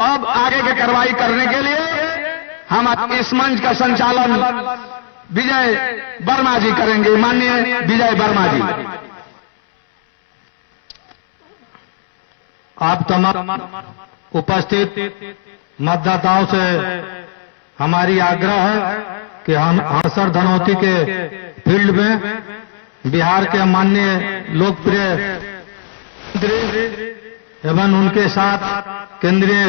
अब आगे की कार्रवाई करने के लिए हम इस मंच का संचालन विजय वर्मा जी करेंगे। माननीय विजय वर्मा जी। आप तमाम उपस्थित मतदाताओं से हमारी आग्रह है कि हम हासर धनौती के फील्ड में बिहार के माननीय लोकप्रिय मंत्री एवं उनके साथ केंद्रीय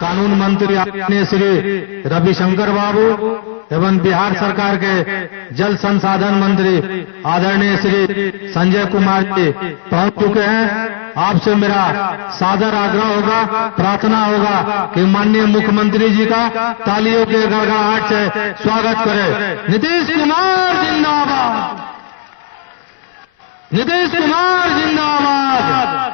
कानून मंत्री आदरणीय श्री रविशंकर बाबू एवं बिहार सरकार के जल संसाधन मंत्री आदरणीय श्री संजय कुमार जी पहुंच चुके हैं। आपसे मेरा सादर आग्रह होगा, प्रार्थना होगा कि माननीय मुख्यमंत्री जी का तालियों के गड़गड़ाहट से स्वागत करें। नीतीश कुमार जिंदाबाद, नीतीश कुमार जिंदाबाद।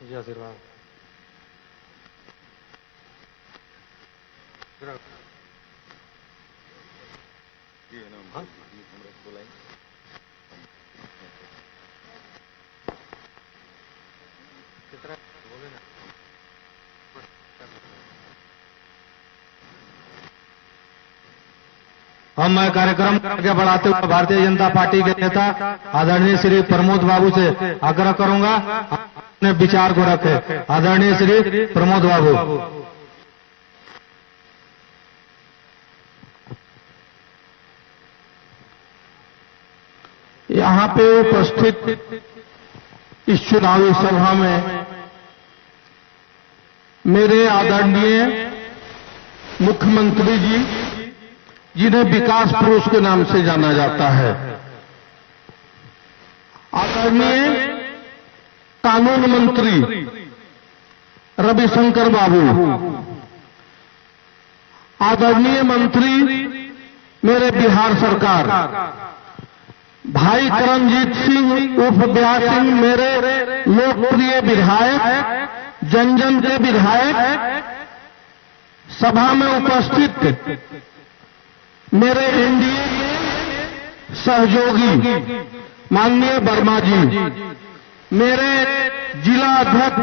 जी आशीर्वाद। हम मैं कार्यक्रम आगे बढ़ाते हुए भारतीय जनता पार्टी के नेता आदरणीय श्री प्रमोद बाबू से आग्रह करूंगा अपने विचार को रखे। आदरणीय श्री प्रमोद बाबू। यहाँ पे उपस्थित इस चुनावी सभा में मेरे आदरणीय मुख्यमंत्री जी, जिन्हें विकास पुरुष के नाम से जाना जाता है, आदरणीय कानून मंत्री रविशंकर बाबू, आदरणीय मंत्री मेरे बिहार सरकार भाई करणजीत सिंह उर्फ ब्याह सिंह, मेरे लोकप्रिय विधायक, जन जन के विधायक, सभा में उपस्थित मेरे एनडीए के सहयोगी माननीय वर्मा जी, मेरे जिला अध्यक्ष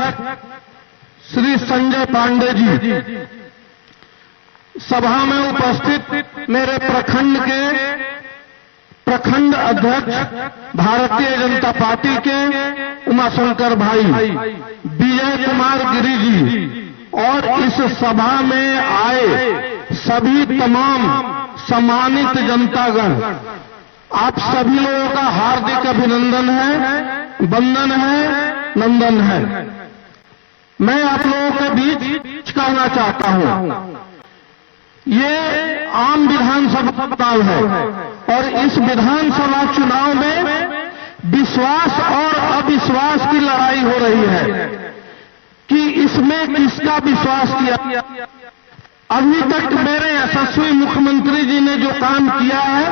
श्री संजय पांडे जी, सभा में उपस्थित मेरे प्रखंड अध्यक्ष भारतीय जनता पार्टी के उमाशंकर भाई, विजय कुमार गिरी जी और इस सभा में आए सभी तमाम सम्मानित जनतागण, आप सभी लोगों का हार्दिक अभिनंदन है, वंदन है, नंदन है। मैं आप लोगों के बीच कहना चाहता हूं, ये आम विधानसभा चुनाव है और इस विधानसभा चुनाव में विश्वास और अविश्वास की लड़ाई हो रही है कि इसमें किसका विश्वास किया। अभी तक मेरे यशस्वी मुख्यमंत्री जी ने जो काम किया है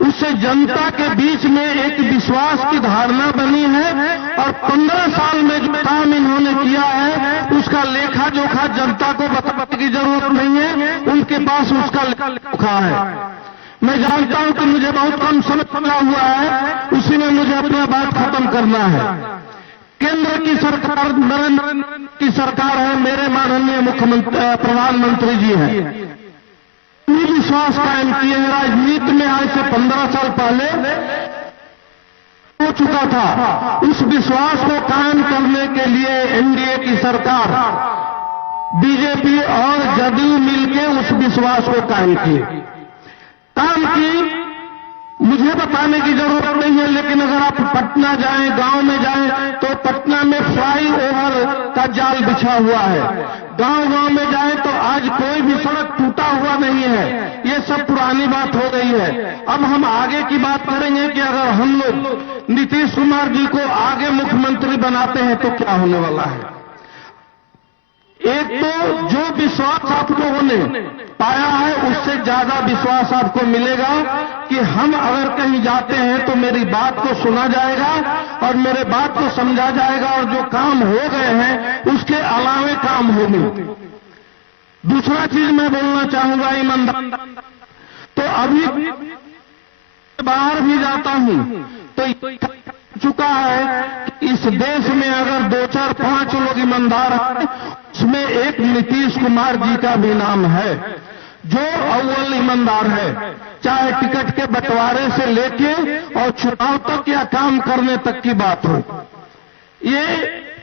उससे जनता के बीच में एक विश्वास की धारणा बनी है और 15 साल में जो काम इन्होंने किया है उसका लेखा जोखा जनता को बताने की जरूरत नहीं है, उनके पास उसका लेखा जोखा है। मैं जानता हूं कि मुझे बहुत कम समय मिला हुआ है, उसी में मुझे अपना बात खत्म करना है। केंद्र की सरकार नरेंद्र की सरकार है, मेरे माननीय मुख्यमंत्री प्रधानमंत्री जी हैं, विश्वास कायम किए हैं। राजनीति में आज से 15 साल पहले हो चुका था, उस विश्वास को कायम करने के लिए एनडीए की सरकार, बीजेपी और जदयू मिलकर उस विश्वास को कायम की। मुझे बताने की जरूरत नहीं है, लेकिन अगर आप पटना जाएं, गांव में जाएं, तो पटना में फ्लाईओवर का जाल बिछा हुआ है। गांव में जाएं तो आज कोई भी सड़क टूटा हुआ नहीं है। ये सब पुरानी बात हो गई है। अब हम आगे की बात करें सोचेंगे कि अगर हम लोग नीतीश कुमार जी को आगे मुख्यमंत्री बनाते हैं तो क्या होने वाला है। एक तो जो विश्वास आप लोगों ने पाया है उससे ज्यादा विश्वास आपको मिलेगा कि हम अगर कहीं जाते हैं तो मेरी बात को सुना जाएगा और मेरे बात को समझा जाएगा और जो काम हो गए हैं उसके अलावे काम होंगे। दूसरा चीज मैं बोलना चाहूंगा ईमानदार, तो अभी बाहर भी जाता हूं तो चुका है कि इस देश में अगर 2, 4, 5 लोग ईमानदार हैं उसमें एक नीतीश कुमार जी का भी नाम है जो अव्वल ईमानदार है, चाहे टिकट के बंटवारे से लेके और चुनाव तक या काम करने तक की बात हो। ये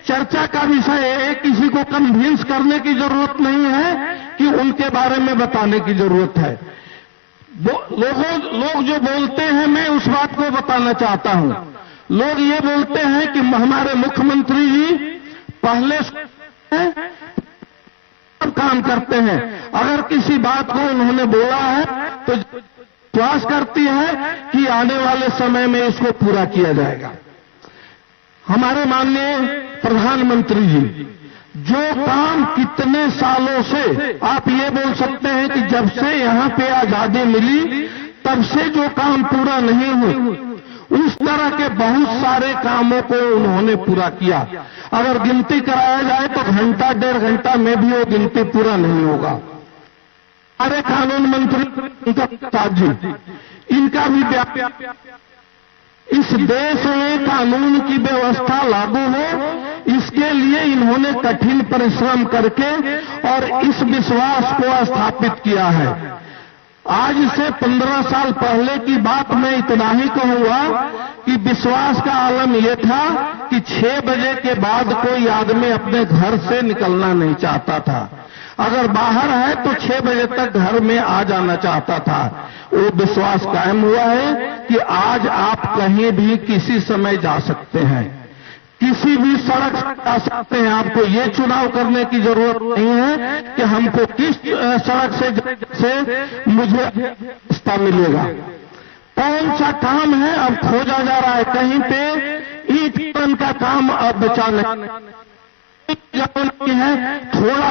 चर्चा का विषय है, किसी को कन्विंस करने की जरूरत नहीं है कि उनके बारे में बताने की जरूरत है। लोग जो बोलते हैं मैं उस बात को बताना चाहता हूं। लोग ये बोलते हैं कि हमारे मुख्यमंत्री जी पहले काम करते हैं, अगर किसी बात को उन्होंने बोला है तो विश्वास करती है कि आने वाले समय में इसको पूरा किया जाएगा। हमारे माननीय प्रधानमंत्री जी जो काम कितने सालों से, आप ये बोल सकते हैं कि जब से यहां पे आजादी मिली तब से जो काम पूरा नहीं हुए, उस तरह के बहुत सारे कामों को उन्होंने पूरा किया। अगर गिनती कराया जाए तो घंटा 1.5 घंटा में भी वो गिनती पूरा नहीं होगा। हमारे कानून मंत्री प्रसाद जी, इनका भी इस देश में कानून की व्यवस्था लागू हो इसके लिए इन्होंने कठिन परिश्रम करके और इस विश्वास को स्थापित किया है। आज से 15 साल पहले की बात मैं इतना ही कहूंगा कि विश्वास का आलम यह था कि 6 बजे के बाद कोई आदमी अपने घर से निकलना नहीं चाहता था, अगर बाहर है तो 6 बजे तक घर में आ जाना चाहता था। वो विश्वास कायम हुआ है कि आज आप कहीं भी किसी समय जा सकते हैं, किसी भी सड़क से जा सकते हैं। आपको ये चुनाव करने की जरूरत नहीं है कि हमको किस सड़क से मुझे रास्ता मिलेगा। कौन सा काम है अब खोजा जा रहा है, कहीं पे ईंट का काम अब बचा नहीं है, थोड़ा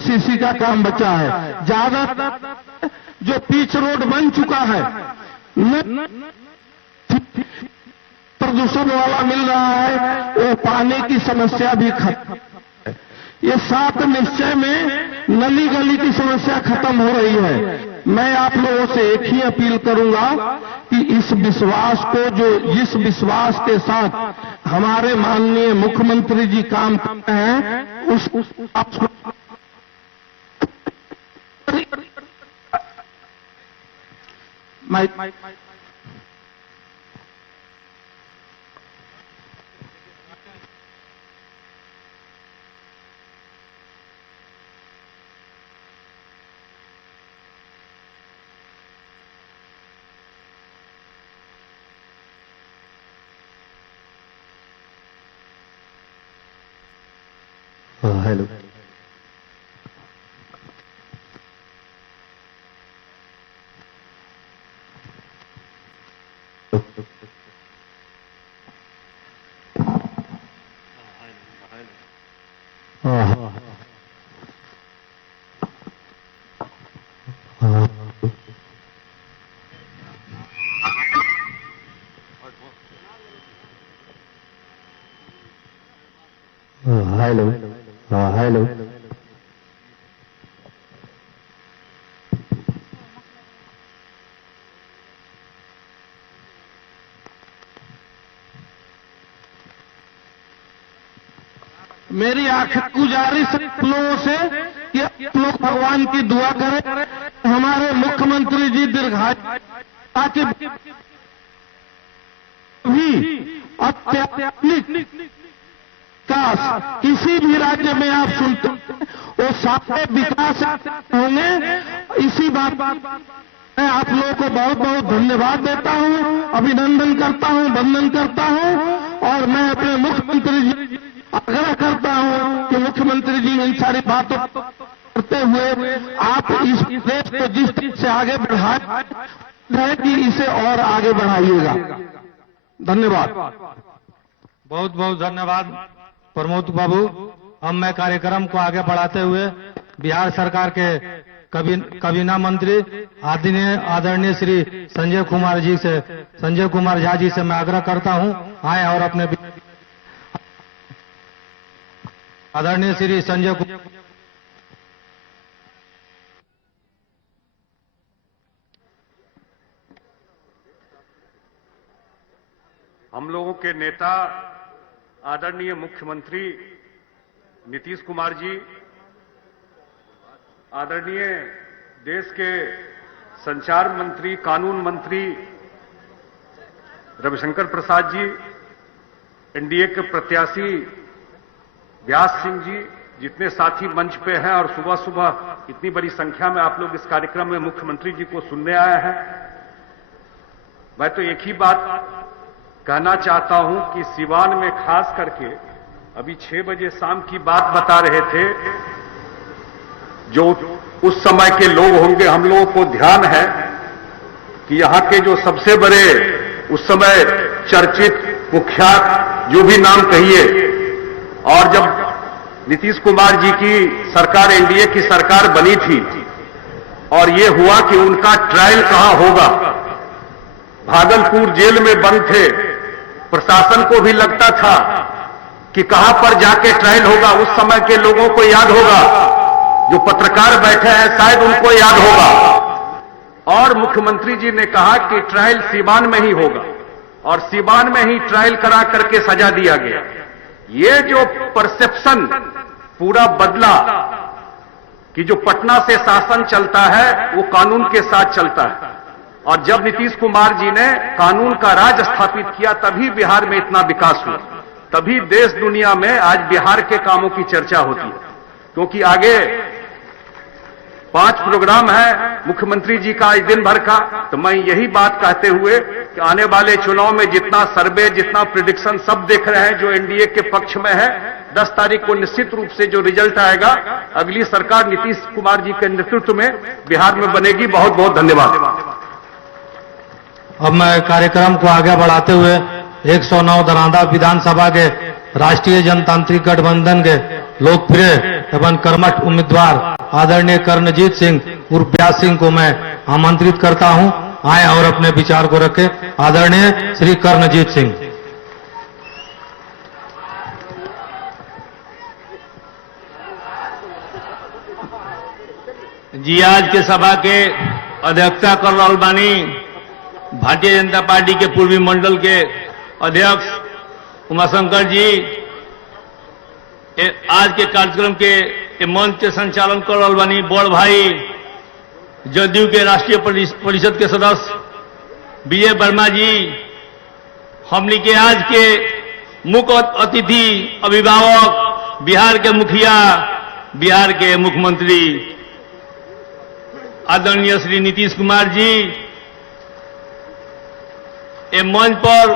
सीसी का काम बचा है, ज्यादातर जो पिच रोड बन चुका है प्रदूषण वाला मिल रहा है, वो पानी की समस्या भी खत्म है। ये 7 निश्चय में नली गली की समस्या खत्म हो रही है। मैं आप लोगों से एक ही अपील करूंगा कि इस विश्वास को, जो जिस विश्वास के साथ हमारे माननीय मुख्यमंत्री जी काम करते हैं, उस हेलो, हेलो, हेलो, मेरी आखिर गुजारिश लोगों से कि आप लोग भगवान की दुआ करें, हमारे मुख्यमंत्री जी दीर्घायु, ताकि भी अत्याधुनिक विकास किसी भी राज्य में आप सुनते वो सारे विकास होंगे। इसी बात मैं आप लोगों को बहुत बहुत धन्यवाद देता हूं, अभिनंदन करता हूं, वंदन करता हूं, और मैं अपने मुख्यमंत्री जी आग्रह करता हूं कि मुख्यमंत्री जी इन सारी बातों करते हुए आप इस देश को जिस तरह से आगे बढ़ाए है कि इसे और आगे बढ़ाइएगा। धन्यवाद। बहुत बहुत धन्यवाद प्रमोद बाबू। अब मैं कार्यक्रम को आगे बढ़ाते हुए बिहार सरकार के कबीना मंत्री आदरणीय श्री संजय कुमार झा जी से मैं आग्रह करता हूं, आए और अपने आदरणीय श्री संजय हम लोगों के नेता आदरणीय मुख्यमंत्री नीतीश कुमार जी, आदरणीय देश के संचार मंत्री, कानून मंत्री रविशंकर प्रसाद जी, एनडीए के प्रत्याशी व्यास सिंह जी, जितने साथी मंच पे हैं और सुबह सुबह इतनी बड़ी संख्या में आप लोग इस कार्यक्रम में मुख्यमंत्री जी को सुनने आए हैं। मैं तो एक ही बात कहना चाहता हूं कि सिवान में खास करके अभी 6 बजे शाम की बात बता रहे थे, जो उस समय के लोग होंगे, हम लोगों को ध्यान है कि यहां के जो सबसे बड़े उस समय चर्चित कुख्यात जो भी नाम कहिए, और जब नीतीश कुमार जी की सरकार, एनडीए की सरकार बनी थी और ये हुआ कि उनका ट्रायल कहां होगा, भागलपुर जेल में बंद थे, प्रशासन को भी लगता था कि कहां पर जाके ट्रायल होगा। उस समय के लोगों को याद होगा, जो पत्रकार बैठे हैं शायद उनको याद होगा। और मुख्यमंत्री जी ने कहा कि ट्रायल सीवान में ही होगा और सीवान में ही ट्रायल करा करके सजा दिया गया। ये जो परसेप्शन पूरा बदला कि जो पटना से शासन चलता है वो कानून के साथ चलता है, और जब नीतीश कुमार जी ने कानून का राज स्थापित किया तभी बिहार में इतना विकास हुआ, तभी देश दुनिया में आज बिहार के कामों की चर्चा होती है। क्योंकि आगे 5 प्रोग्राम है मुख्यमंत्री जी का आज दिन भर का, तो मैं यही बात कहते हुए कि आने वाले चुनाव में जितना सर्वे, जितना प्रिडिक्शन सब देख रहे हैं जो एनडीए के पक्ष में है, 10 तारीख को निश्चित रूप से जो रिजल्ट आएगा, अगली सरकार नीतीश कुमार जी के नेतृत्व में बिहार में बनेगी। बहुत बहुत धन्यवाद। अब मैं कार्यक्रम को आगे बढ़ाते हुए 109 दरांदा विधानसभा के राष्ट्रीय जनतांत्रिक गठबंधन के लोकप्रिय एवं कर्मठ उम्मीदवार आदरणीय कर्णजीत सिंह उर्फ व्यास सिंह को मैं आमंत्रित करता हूं, आए और अपने विचार को रखें। आदरणीय श्री कर्णजीत सिंह। जी, आज के सभा के अध्यक्षता कर रहल बानी भारतीय जनता पार्टी के पूर्वी मंडल के अध्यक्ष उमाशंकर जी। आज के कार्यक्रम के मंच के संचालन कर रहल बानी बड़ भाई जदयू के राष्ट्रीय परिषद के सदस्य विजय वर्मा जी। हमनी के आज के मुख्य अतिथि अभिभावक बिहार के मुखिया, बिहार के मुख्यमंत्री आदरणीय श्री नीतीश कुमार जी। ए मंच पर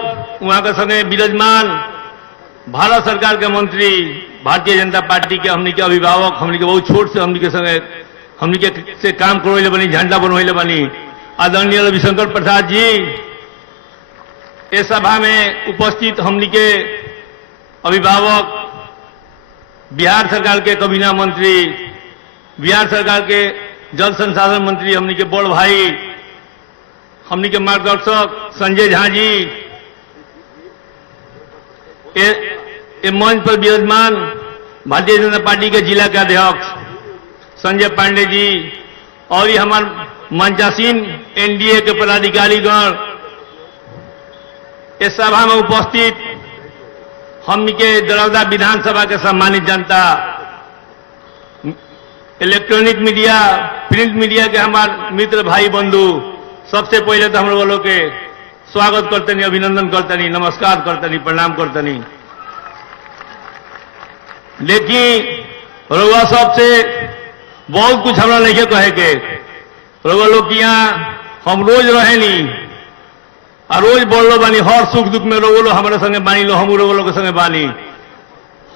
वहां के संगे विराजमान भारत सरकार के मंत्री, भारतीय जनता पार्टी के हमनी के अभिभावक, हमनी के बहुत छोट से हमनी के संगे हमनी के से काम करवाइले बनी, झंडा बनवाइले बनी आदरणीय रविशंकर प्रसाद जी। इस सभा में उपस्थित हमनी के अभिभावक, बिहार सरकार के कबीना मंत्री, बिहार सरकार के जल संसाधन मंत्री, हमनी के बड़ भाई, हमनी के मार्गदर्शक संजय झा जी। ए मंच पर विराजमान भारतीय जनता पार्टी के जिला के अध्यक्ष संजय पांडे जी और ये हमारे मंचासीन एनडीए के पदाधिकारीगण, इस सभा में उपस्थित हमनी के दरौदा विधानसभा के सम्मानित जनता, इलेक्ट्रॉनिक मीडिया, प्रिंट मीडिया के हमारे मित्र भाई बंधु, सबसे पहले तो हम लोगों के स्वागत करतनी, अभिनंदन करतनी, नमस्कार करतनी, प्रणाम करतनी। लेकिन रउआ सबसे बहुत कुछ हमरा नहीं कहे के। रउआ लोग के यहाँ हम रोज रहे नी और रोज बोलो बानी, हर सुख दुख में रउआ लोग हमारे संगे बानी लो, हम रउआ लोग के संगे बानी।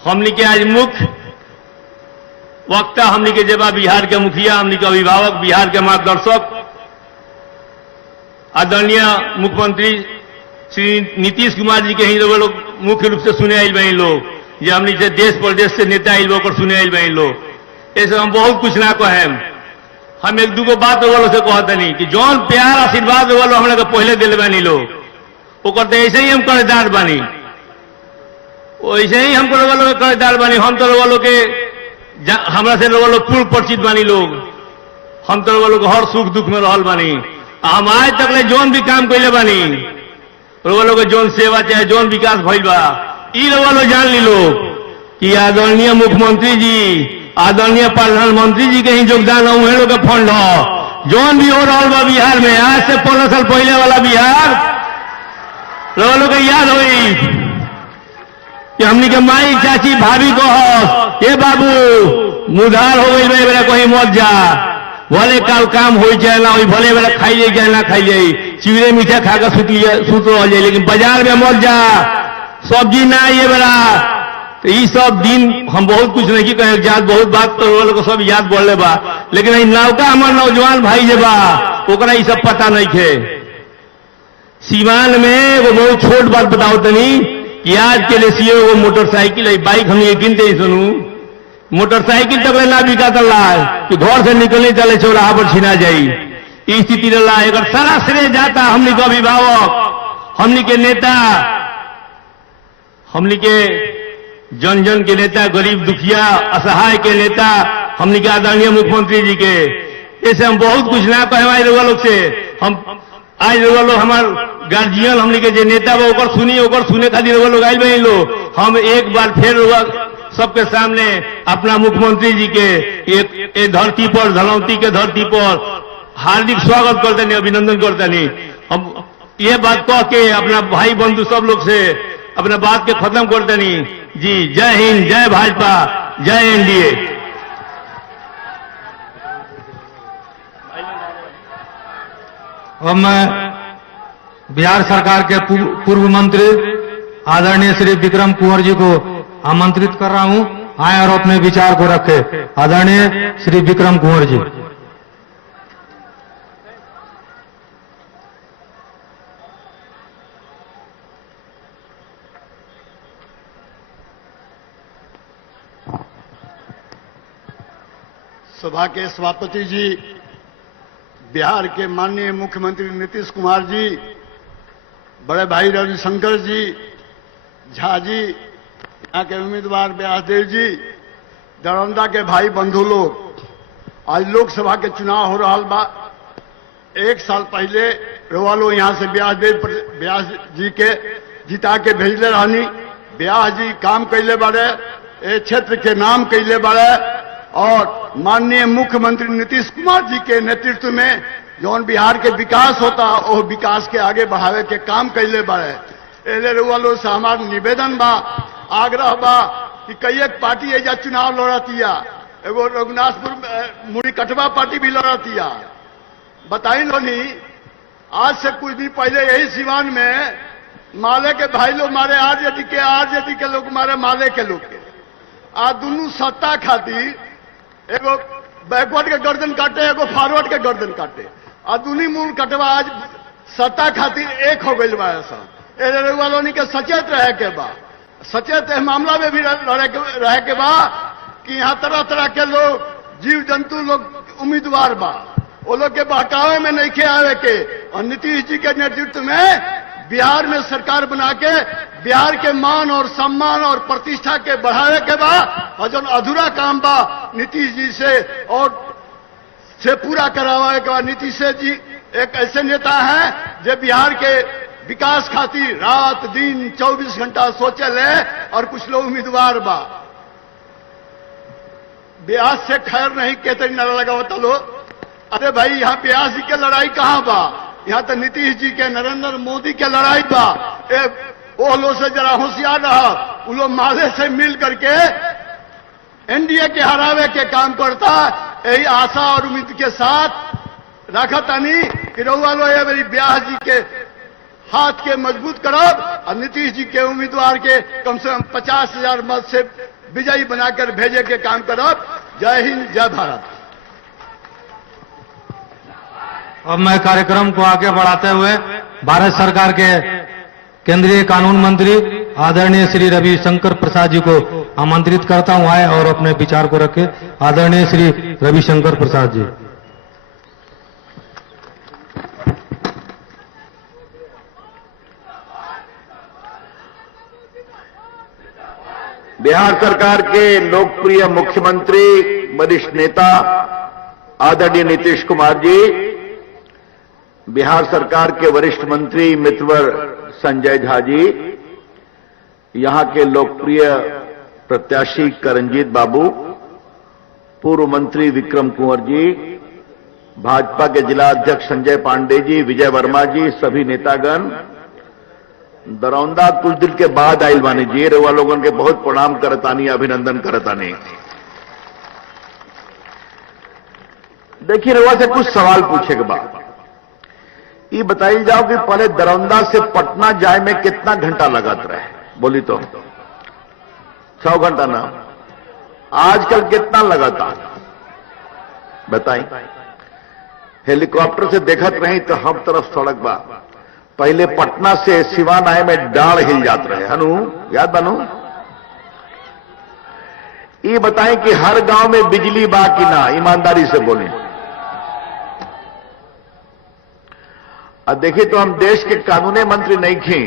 हमनी के आज मुख्य वक्ता हमनी के जेबा बिहार के मुखिया, हमनी के अभिभावक, बिहार के मार्गदर्शक आदरणीय मुख्यमंत्री श्री नीतीश कुमार जी के ही लोग मुख्य रूप से सुने आयल बहन लोग, जो हमने से देश प्रदेश से नेता आयल होकर सुने आयल बहन लोग। ऐसे हम बहुत कुछ ना कहे, हम एक दूगो बात वालों से कहते नहीं कि जौन प्यार आशीर्वाद वालों हम लोग पहले दिल बानी लोग, वो करते ऐसे ही हम कर्जदार बानी, वैसे ही हमको लोगों के कर्जदार बानी। हम तो लोगों के हमरा से लोगों पूर्ण परिचित बानी लोग, हम तो लोगों को हर सुख दुख में रहल बानी। हम आज तक ले जौन भी काम कैले बानी, लोगों के जौन सेवा चाहे जौन विकास भइल बा, ई लोग जान ली लोग कि आदरणीय मुख्यमंत्री जी, आदरणीय प्रधानमंत्री जी के ही योगदान है, उहे लोग के फंड हो। जौन भी हो रहा बा बिहार में, आज से 15 साल पहले वाला बिहार लोगों के याद हुई कि हमनी के माई चाची भाभी को हो, ये बाबू मुधार हो गई बेरा कहीं मत जा, भले काल काम हो जाए ना हो, भले बेरा खाई जाए ना खाई जाए, चिड़े मीठा खाकर सुत रह जाए, लेकिन बाजार में मत जा, सब्जी ना ये बेरा। तो ये सब दिन हम बहुत कुछ नहीं कहे, याद बहुत बात तो लोग को सब याद बढ़ले बा, लेकिन नौका हमारे नौजवान भाई जे बा ओकरा ये सब पता नहीं थे। सीवान में वो बहुत छोट बात बताओ तनी कि आज के लिए वो मोटरसाइकिल है, बाइक हम ये गिनते ही सुनू, मोटरसाइकिल तक ना बिका तला कि घर से निकलने चले चौराहा पर छिना जाई, इस स्थिति रहा। अगर सारा श्रेय जाता हमनी के अभिभावक, हमनी के नेता, हमनी के जन जन के नेता, गरीब दुखिया असहाय के नेता, हमनी के आदरणीय मुख्यमंत्री जी के। ऐसे हम बहुत कुछ ना कहे हमारे लोग से, हम आज लोग हमार गार्जियन हमनी के जो नेता बा ओकर सुने खातिर लोग आयल बहन लोग। हम एक बार फिर सबके सामने अपना मुख्यमंत्री जी के एक धरती पर, धनौती के धरती पर हार्दिक स्वागत करते नहीं, अभिनंदन करते नहीं। हम ये बात कह के अपना भाई बंधु सब लोग से अपना बात के खत्म करते नहीं जी। जय हिंद, जय भाजपा, जय एनडीए। अब मैं बिहार सरकार के पूर्व मंत्री आदरणीय श्री विक्रम कुंवर जी को आमंत्रित कर रहा हूं, आए और अपने विचार को रखे। आदरणीय श्री विक्रम कुंवर जी। सभा के सभापति जी, बिहार के माननीय मुख्यमंत्री नीतीश कुमार जी, बड़े भाई रविशंकर जी, झा जी, यहाँ के उम्मीदवार व्यासदेव जी, दरौंदा के भाई बंधु लोग, आज लोकसभा के चुनाव हो रहा बा। एक साल पहले रोवा लोग यहाँ से व्यास जी के जिता के भेजले रहनी। व्यास जी काम कैले बारे, ए क्षेत्र के नाम कैले बारे, और माननीय मुख्यमंत्री नीतीश कुमार जी के नेतृत्व में जौन बिहार के विकास होता वो विकास के आगे बढ़ावे के काम कैले बारे। एले रुआलो से हमार निवेदन बा, आग्रह बा कि कई एक पार्टी एजा चुनाव लड़तिया, एगो रघुनाथपुर मुड़ी कटवा पार्टी भी लड़तिया। बताई लोनी, आज से कुछ दिन पहले यही सिवान में माले के भाई लोग मारे आरजेडी के लोग मारे माले के लोग के। आज दोनों सत्ता खातिर एगो बैकवर्ड के गर्दन काटे, एगो फॉरवर्ड के गर्दन काटे, और दोनों मूल कटवा आज सत्ता खातिर एक हो गई बा। ऐसा वालों के सचेत रहे के बा, सचेत मामला में भी रहे के बा कि यहाँ तरह तरह के लोग, जीव जंतु लोग उम्मीदवार बा, वो लोग के बहकावे में नहीं आवे के। और नीतीश जी के नेतृत्व में बिहार में सरकार बना के बिहार के मान और सम्मान और प्रतिष्ठा के बढ़ावे के बा, और जो अधूरा काम बा नीतीश जी से और से पूरा करावे के बाद। नीतीश जी एक ऐसे नेता हैं जो बिहार के विकास खातिर रात दिन 24 घंटा सोचे ले, और कुछ लोग उम्मीदवार बा ब्यास से खैर नहीं कहते नारा लगावता लो। अरे भाई, यहाँ ब्यास जी के लड़ाई कहाँ बा? यहाँ तो नीतीश जी के, नरेंद्र मोदी के लड़ाई बा। वो लोग से जरा होशियार रहा, वो लोग माले से मिल करके एनडीए के हरावे के काम करता। यही आशा और उम्मीद के साथ रखा तानी कि रउआ लो ये मेरी ब्यास जी के हाथ के मजबूत करब, और नीतीश जी के उम्मीदवार के कम से कम 50,000 मत से विजयी बनाकर भेजे के काम करब। जय हिंद, जय भारत। अब मैं कार्यक्रम को आगे बढ़ाते हुए भारत सरकार के केंद्रीय कानून मंत्री आदरणीय श्री रविशंकर प्रसाद जी को आमंत्रित करता हूं, आए और अपने विचार को रखे। आदरणीय श्री रविशंकर प्रसाद जी। बिहार सरकार के लोकप्रिय मुख्यमंत्री वरिष्ठ नेता आदरणीय नीतीश कुमार जी, बिहार सरकार के वरिष्ठ मंत्री मित्रवर संजय झा जी, यहां के लोकप्रिय प्रत्याशी करणजीत बाबू, पूर्व मंत्री विक्रम कुंवर जी, भाजपा के जिला अध्यक्ष संजय पांडे जी, विजय वर्मा जी, सभी नेतागण, दरौंदा कुछ दिन के बाद आइल बानी जी, रेवा लोगन के बहुत प्रणाम करतानी, अभिनंदन करतानी। देखिए, रेवा से कुछ सवाल पूछे के बाद ये बताइए जाओ कि पहले दरौंदा से पटना जाए में कितना घंटा लगत रहे? बोली तो 6 घंटा ना, आजकल कितना लगाता बताई? हेलीकॉप्टर से देखत रही तो हम तरफ सड़क बा, पहले पटना से सिवान आए में डाल हिल जात रहे, हनु याद बनू? ये बताएं कि हर गांव में बिजली बा कि ना, ईमानदारी से बोलें। और देखिए, तो हम देश के कानूनी मंत्री नहीं थे,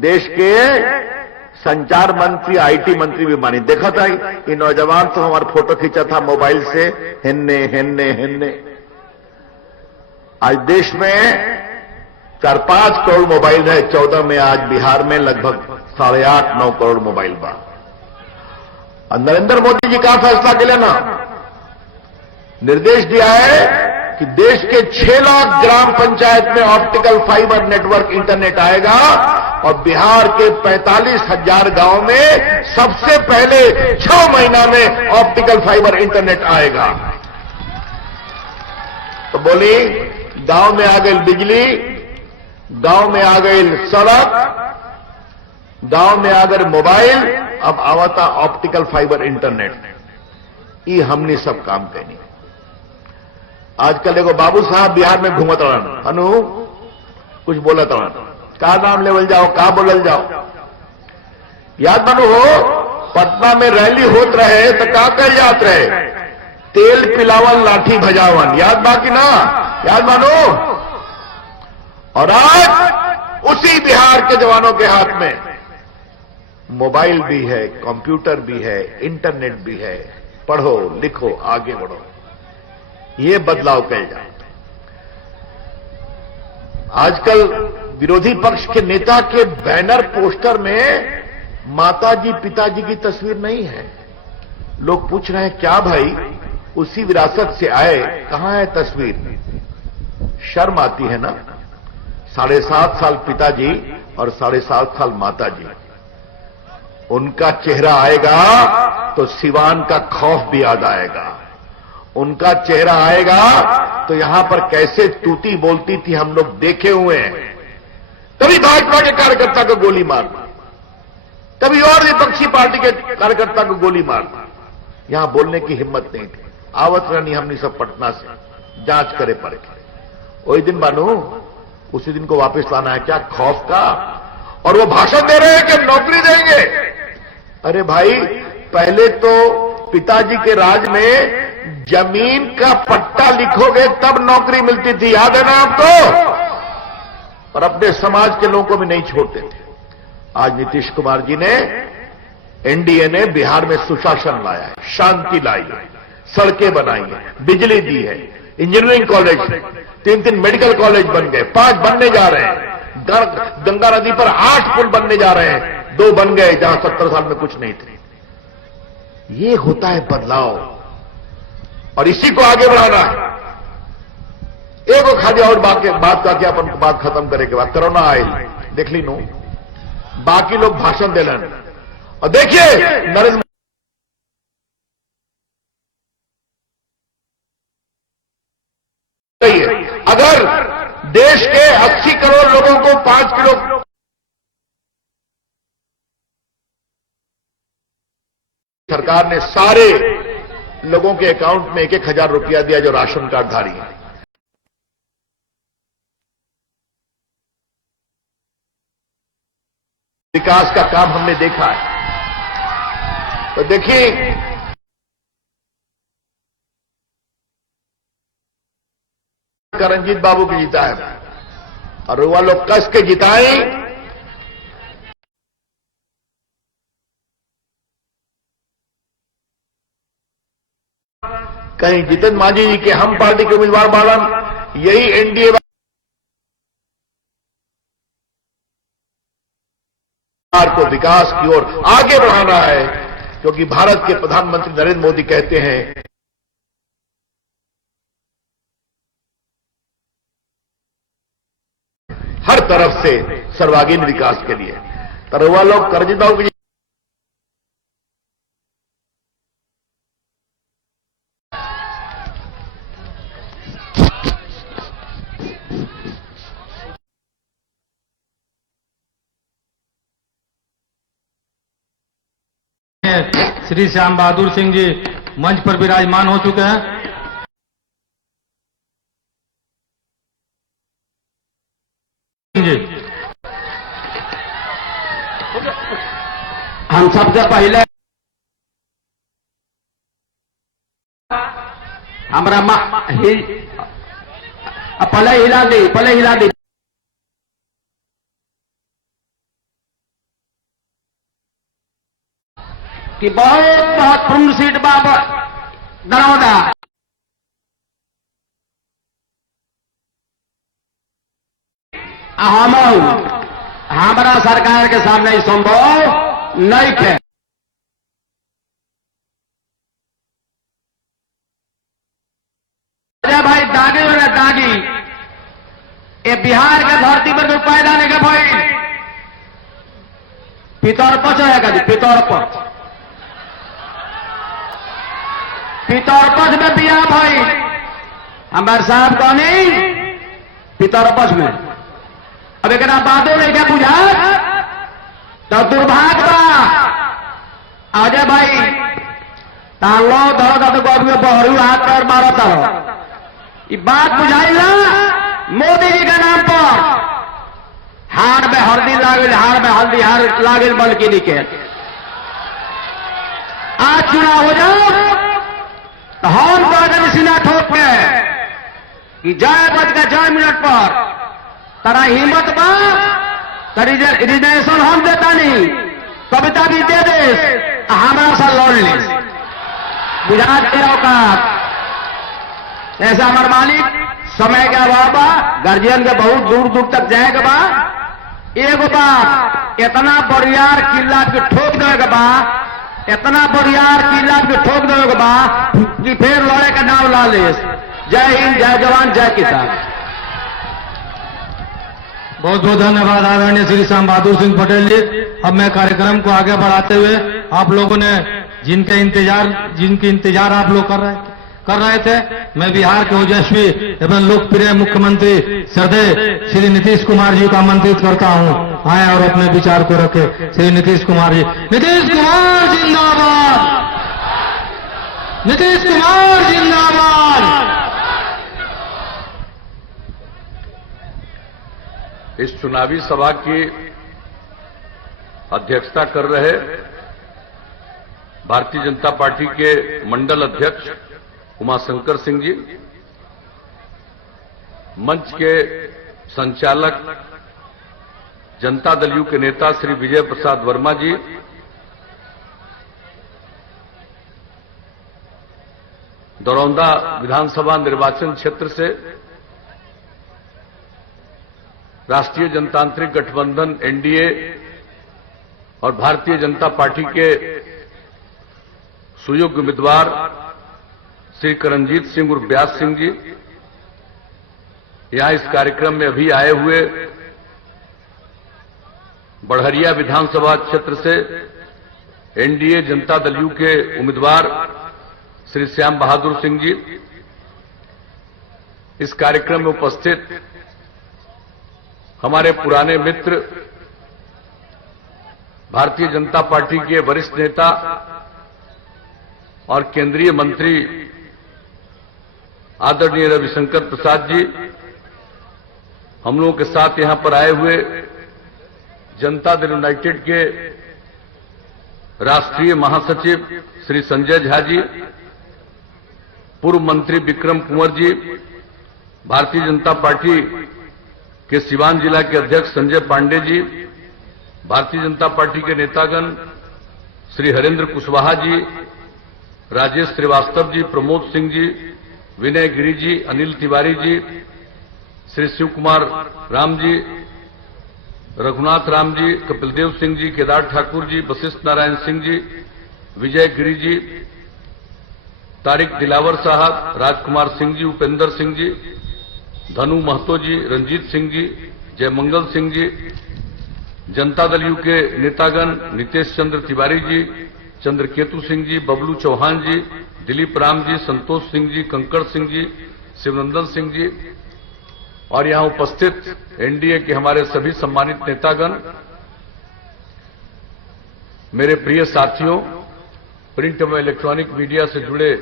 देश के संचार मंत्री, आईटी मंत्री भी मानी। देखा था ये नौजवान तो हमारा फोटो खींचा था मोबाइल से, हिन्ने हिन्ने हिन्ने। आज देश में 4-5 करोड़ मोबाइल है, 14 में आज बिहार में लगभग 8.5-9 करोड़ मोबाइल बा। और नरेंद्र मोदी जी का फैसला के लिए ना निर्देश दिया है कि देश के 6 लाख ग्राम पंचायत में ऑप्टिकल फाइबर नेटवर्क इंटरनेट आएगा और बिहार के 45,000 गांव में सबसे पहले 6 महीना में ऑप्टिकल फाइबर इंटरनेट आएगा। तो बोली, गांव में आ गई बिजली, गांव में आ गई सड़क, गांव में आ गए मोबाइल, अब आवता ऑप्टिकल फाइबर इंटरनेट। ये हमने सब काम करनी। आजकल एगो बाबू साहब बिहार में घूमत रहन, हनु कुछ बोलत रहन, का नाम लेवल जाओ, का बोलल जाओ? याद बनू हो, पटना में रैली होत रहे तो का कर जात रहे? तेल पिलावन लाठी भजावन, याद बाकी ना? याद मानो? और आज उसी बिहार के जवानों के हाथ में मोबाइल भी है, कंप्यूटर भी है, इंटरनेट भी है, पढ़ो लिखो आगे बढ़ो। ये बदलाव कहे जाए। आजकल विरोधी पक्ष के नेता के बैनर पोस्टर में माताजी पिताजी की तस्वीर नहीं है। लोग पूछ रहे हैं क्या भाई, उसी विरासत से आए, कहां है तस्वीर? शर्म आती है ना। 7.5 साल पिताजी और 7.5 साल माताजी, उनका चेहरा आएगा तो सिवान का खौफ भी याद आएगा। उनका चेहरा आएगा तो यहां पर कैसे तूती बोलती थी हम लोग देखे हुए हैं। कभी भाजपा के कार्यकर्ता को गोली मारना, कभी और विपक्षी पार्टी के कार्यकर्ता को गोली मारना, यहां बोलने की हिम्मत नहीं थी। आवत रहनी हमने सब पटना से, जांच करे पड़े। वही दिन बानू, उसी दिन को वापस लाना है क्या? खौफ का। और वो भाषण दे रहे हैं कि नौकरी देंगे। अरे भाई, पहले तो पिताजी के राज में जमीन का पट्टा लिखोगे तब नौकरी मिलती थी, याद है ना आपको? और अपने समाज के लोगों को भी नहीं छोड़ते थे। आज नीतीश कुमार जी ने, एनडीए ने बिहार में सुशासन लाया है, शांति लाई है, सड़कें बनाई है, बिजली दी है, इंजीनियरिंग कॉलेज, 3 मेडिकल कॉलेज बन गए, 5 बनने जा रहे हैं। गंगा नदी पर 8 पुल बनने जा रहे हैं, 2 बन गए जहां 70 साल में कुछ नहीं थे। ये होता है बदलाव, और इसी को आगे बढ़ाना है। एक खाली और बात का क्या अपन बात खत्म करे के बाद कोरोना आयल देख ली नो, बाकी लोग भाषण दे लें। और देखिए नरेंद्र अगर देश के 80 करोड़ लोगों को 5 किलो सरकार ने सारे लोगों के अकाउंट में 1-1 हजार रुपया दिया जो राशन कार्ड धारी है। विकास का काम हमने देखा है। तो देखिए, रंजीत बाबू की जीता है और वो लोग कस के जिताए। कहीं जीतन मांझी जी के हम पार्टी के उम्मीदवार बालन, यही एनडीए को विकास की ओर आगे बढ़ाना है, क्योंकि भारत के प्रधानमंत्री नरेंद्र मोदी कहते हैं हर तरफ से सर्वांगीण विकास के लिए। तो वह लोग रंजीत बाबू की श्री श्याम बहादुर सिंह जी मंच पर विराजमान हो चुके हैं। जी हम सबसे पहले हमारा पहले हिला दी कि बहुत महत्वपूर्ण सीट बाबा दरौदा हमारा सरकार के सामने संभव नहीं है। अरे भाई दागी हो रहे दागी, ये बिहार के धरती पर जो पैदा नहीं के भाई पितर पच रहेगा जी, पितरपक्ष में बिया भाई हमारे साहब कहनी पितरपक्ष में। अब एक बातों नहीं क्या बुझा तो दुर्भाग्य बा अजय भाई तालो धरो तो कभी बहरू हाथ पैर मारो तारो। ये बात बुझाई ना मोदी जी के नाम पर हार में हल्दी लागल, हार में हल्दी हार लागल बल्कि निके। आज चुनाव हो जाओ हम बादल सीना ठोक के कि जय बज के 4 मिनट पर तारा हिम्मत बा रिजर्वेशन हम देता नहीं, कविता भी दे दे हमारा सा लौट ले बुझा के औकात। ऐसा हमारे मालिक समय के अभाव बा, गार्जियन के बहुत दूर दूर तक जाएगा बा। एगो बात इतना बरियार किला के ठोक देगा बा, इतना बरियार किला के ठोक देगा बा कि फिर लड़े का नाम ला ले। जय हिंद, जय जवान, जय किसान। बहुत बहुत धन्यवाद आदरणीय श्री श्याम बहादुर सिंह पटेल जी। अब मैं कार्यक्रम को आगे बढ़ाते हुए आप लोगों ने जिनकी इंतजार आप लोग कर रहे थे, मैं बिहार के ओजस्वी एवं लोकप्रिय मुख्यमंत्री श्रद्धेय श्री नीतीश कुमार जी को आमंत्रित करता हूं, आए और अपने विचार को रखे। श्री नीतीश कुमार जी। नीतीश कुमार जिंदाबाद, नीतीश कुमार जिंदाबाद। इस चुनावी सभा की अध्यक्षता कर रहे भारतीय जनता पार्टी के मंडल अध्यक्ष उमाशंकर सिंह जी, मंच के संचालक जनता दल यू के नेता श्री विजय प्रसाद वर्मा जी, दरौंदा विधानसभा निर्वाचन क्षेत्र से राष्ट्रीय जनतांत्रिक गठबंधन एनडीए और भारतीय जनता पार्टी के सुयोग्य उम्मीदवार श्री करणजीत सिंह उर्फ व्यास सिंह जी, यहां इस कार्यक्रम में अभी आए हुए बढ़हरिया विधानसभा क्षेत्र से एनडीए जनता दल यू के उम्मीदवार श्री श्याम बहादुर सिंह जी, इस कार्यक्रम में उपस्थित हमारे पुराने मित्र भारतीय जनता पार्टी के वरिष्ठ नेता और केंद्रीय मंत्री आदरणीय रविशंकर प्रसाद जी, हम लोगों के साथ यहां पर आए हुए जनता दल यूनाइटेड के राष्ट्रीय महासचिव श्री संजय झा जी, पूर्व मंत्री विक्रम कुंवर जी, भारतीय जनता पार्टी के सिवान जिला के अध्यक्ष संजय पांडे जी, भारतीय जनता पार्टी के नेतागण श्री हरेंद्र कुशवाहा जी, राजेश श्रीवास्तव जी, प्रमोद सिंह जी, विनय गिरी जी, अनिल तिवारी जी, श्री शिव कुमार राम जी, रघुनाथ राम जी, कपिलदेव सिंह जी, केदार ठाकुर जी, वशिष्ठ नारायण सिंह जी, विजय गिरी जी, तारिक दिलावर साहब, राजकुमार सिंह जी, उपेंद्र सिंह जी, धनु महतो जी, रंजीत सिंह जी, जयमंगल सिंह जी, जनता दल यू के नेतागण नितेश चंद्र तिवारी जी, चंद्रकेतु सिंह जी, बबलू चौहान जी, दिलीप राम जी, संतोष सिंह जी, कंकड़ सिंह जी, शिवनंदन सिंह जी और यहां उपस्थित एनडीए के हमारे सभी सम्मानित नेतागण, मेरे प्रिय साथियों, प्रिंट एवं इलेक्ट्रॉनिक मीडिया से जुड़े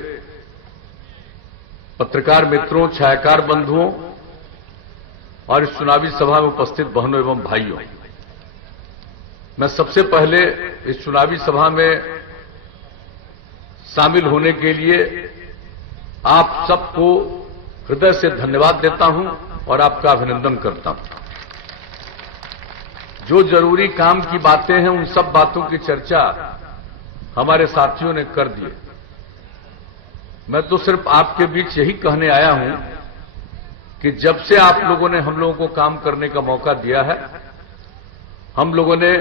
पत्रकार मित्रों, छायाकार बंधुओं और इस चुनावी सभा में उपस्थित बहनों एवं भाइयों, मैं सबसे पहले इस चुनावी सभा में शामिल होने के लिए आप सबको हृदय से धन्यवाद देता हूं और आपका अभिनंदन करता हूं। जो जरूरी काम की बातें हैं उन सब बातों की चर्चा हमारे साथियों ने कर दी। मैं तो सिर्फ आपके बीच यही कहने आया हूं कि जब से आप लोगों ने हम लोगों को काम करने का मौका दिया है, हम लोगों ने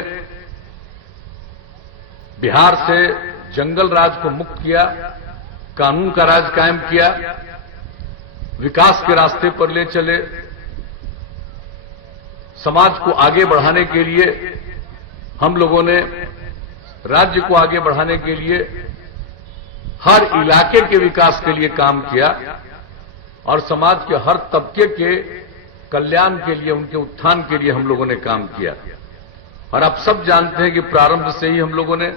बिहार से जंगल राज को मुक्त किया, कानून का राज कायम किया, विकास के रास्ते पर ले चले, समाज को आगे बढ़ाने के लिए हम लोगों ने, राज्य को आगे बढ़ाने के लिए हर इलाके के विकास के लिए काम किया और समाज के हर तबके के कल्याण के लिए, उनके उत्थान के लिए हम लोगों ने काम किया। और आप सब जानते हैं कि प्रारंभ से ही हम लोगों ने,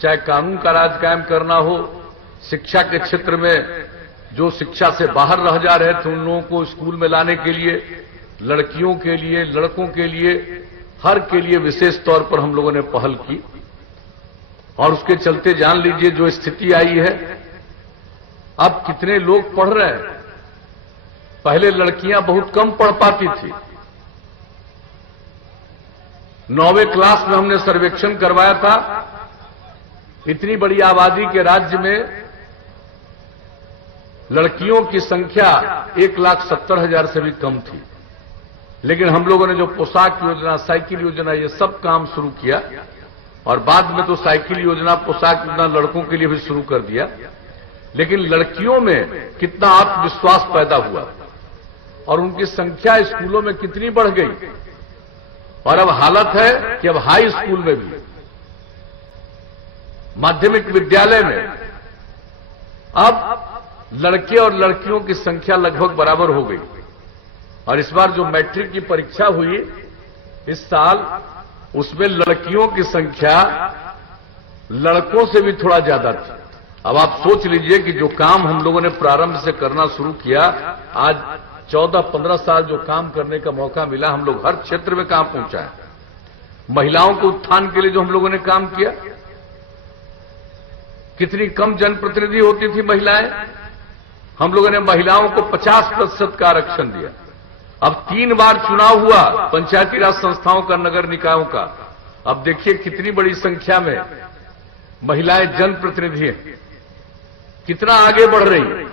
चाहे कानून का राज कायम करना हो, शिक्षा के क्षेत्र में जो शिक्षा से बाहर रह जा रहे थे उन लोगों को स्कूल में लाने के लिए, लड़कियों के लिए, लड़कों के लिए, हर के लिए विशेष तौर पर हम लोगों ने पहल की और उसके चलते जान लीजिए जो स्थिति आई है, अब कितने लोग पढ़ रहे हैं। पहले लड़कियां बहुत कम पढ़ पाती थी। 9वीं क्लास में हमने सर्वेक्षण करवाया था, इतनी बड़ी आबादी के राज्य में लड़कियों की संख्या 1,70,000 से भी कम थी। लेकिन हम लोगों ने जो पोशाक योजना, साइकिल योजना, ये सब काम शुरू किया और बाद में तो साइकिल योजना, पोशाक योजना लड़कों के लिए भी शुरू कर दिया। लेकिन लड़कियों में कितना आत्मविश्वास पैदा हुआ और उनकी संख्या स्कूलों में कितनी बढ़ गई। और अब हालत है कि अब हाई स्कूल में भी, माध्यमिक विद्यालय में अब लड़के और लड़कियों की संख्या लगभग बराबर हो गई। और इस बार जो मैट्रिक की परीक्षा हुई इस साल, उसमें लड़कियों की संख्या लड़कों से भी थोड़ा ज्यादा थी। अब आप सोच लीजिए कि जो काम हम लोगों ने प्रारंभ से करना शुरू किया, आज 14-15 साल जो काम करने का मौका मिला, हम लोग हर क्षेत्र में काम पहुंचाए। महिलाओं के उत्थान के लिए जो हम लोगों ने काम किया, कितनी कम जनप्रतिनिधि होती थी महिलाएं, हम लोगों ने महिलाओं को 50% का आरक्षण दिया। अब 3 बार चुनाव हुआ पंचायती राज संस्थाओं का, नगर निकायों का। अब देखिए कितनी बड़ी संख्या में महिलाएं जनप्रतिनिधि हैं, कितना आगे बढ़ रही है।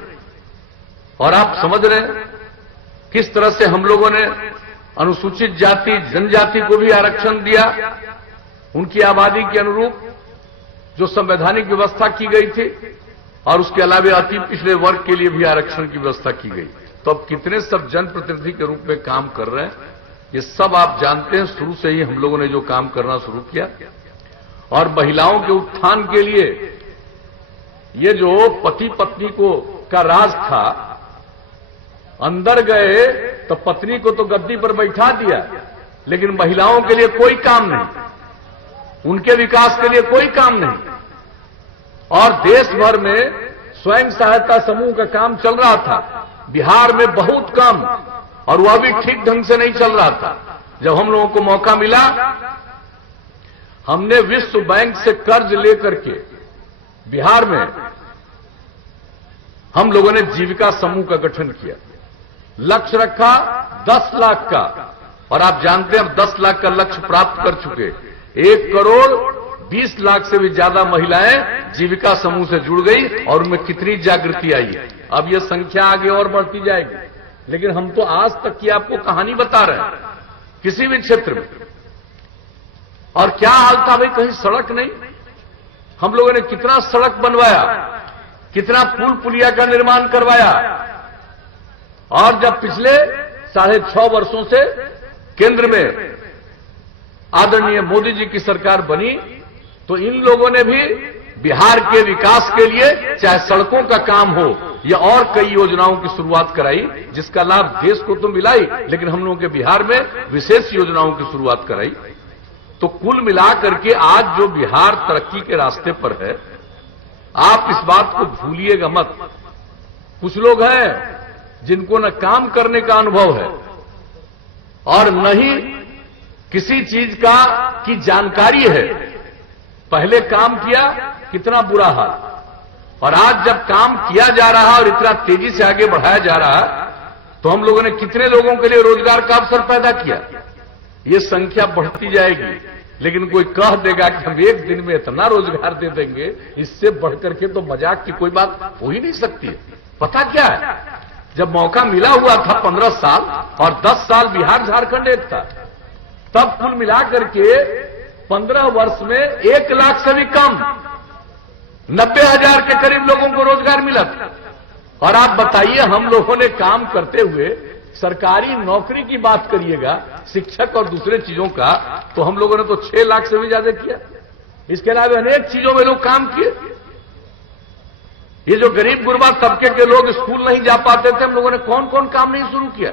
और आप समझ रहे हैं किस तरह से हम लोगों ने अनुसूचित जाति, जनजाति को भी आरक्षण दिया, उनकी आबादी के अनुरूप जो संवैधानिक व्यवस्था की गई थी, और उसके अलावा अति पिछड़े वर्ग के लिए भी आरक्षण की व्यवस्था की गई। तो अब कितने सब जनप्रतिनिधि के रूप में काम कर रहे हैं, ये सब आप जानते हैं। शुरू से ही हम लोगों ने जो काम करना शुरू किया और महिलाओं के उत्थान के लिए ये जो पति पत्नी को का राज था, अंदर गए तो पत्नी को तो गद्दी पर बैठा दिया, लेकिन महिलाओं के लिए कोई काम नहीं, उनके विकास के लिए कोई काम नहीं। और देश भर में स्वयं सहायता समूह का काम चल रहा था, बिहार में बहुत कम, और वह भी ठीक ढंग से नहीं चल रहा था। जब हम लोगों को मौका मिला, हमने विश्व बैंक से कर्ज लेकर के बिहार में हम लोगों ने जीविका समूह का गठन किया। लक्ष्य रखा 10 लाख का, और आप जानते हैं हम 10 लाख का लक्ष्य प्राप्त कर चुके। 1 करोड़ 20 लाख से भी ज्यादा महिलाएं जीविका समूह से जुड़ गई और उनमें कितनी जागृति आई है। अब यह संख्या आगे और बढ़ती जाएगी, लेकिन हम तो आज तक की आपको कहानी बता रहे हैं किसी भी क्षेत्र में। और क्या हाल था भाई, कहीं सड़क नहीं। हम लोगों ने कितना सड़क बनवाया, कितना पुल पुलिया का निर्माण करवाया। और जब पिछले 6.5 वर्षों से केंद्र में आदरणीय मोदी जी की सरकार बनी, तो इन लोगों ने भी बिहार के विकास के लिए चाहे सड़कों का काम हो या और कई योजनाओं की शुरुआत कराई, जिसका लाभ देश को तो मिला ही, लेकिन हम लोगों के बिहार में विशेष योजनाओं की शुरुआत कराई। तो कुल मिलाकर के आज जो बिहार तरक्की के रास्ते पर है, आप इस बात को भूलिएगा मत। कुछ लोग हैं जिनको न काम करने का अनुभव है और न ही किसी चीज की जानकारी है। पहले काम किया, कितना बुरा हाल, और आज जब काम किया जा रहा और इतना तेजी से आगे बढ़ाया जा रहा है, तो हम लोगों ने कितने लोगों के लिए रोजगार का अवसर पैदा किया। ये संख्या बढ़ती जाएगी, लेकिन कोई कह देगा कि हम एक दिन में इतना रोजगार दे देंगे, इससे बढ़कर के तो मजाक की कोई बात हो ही नहीं सकती है। पता क्या है, जब मौका मिला हुआ था 15 साल और 10 साल बिहार झारखंड एक था, तब कुल मिलाकर के 15 वर्ष में 1 लाख से भी कम 90,000 के करीब लोगों को रोजगार मिला था। और आप बताइए, हम लोगों ने काम करते हुए सरकारी नौकरी की बात करिएगा, शिक्षक और दूसरे चीजों का, तो हम लोगों ने तो 6 लाख से भी ज्यादा किया। इसके अलावा अनेक चीजों में लोग काम किए। ये जो गरीब गुरबा तबके के लोग स्कूल नहीं जा पाते थे, हम लोगों ने कौन कौन काम नहीं शुरू किया।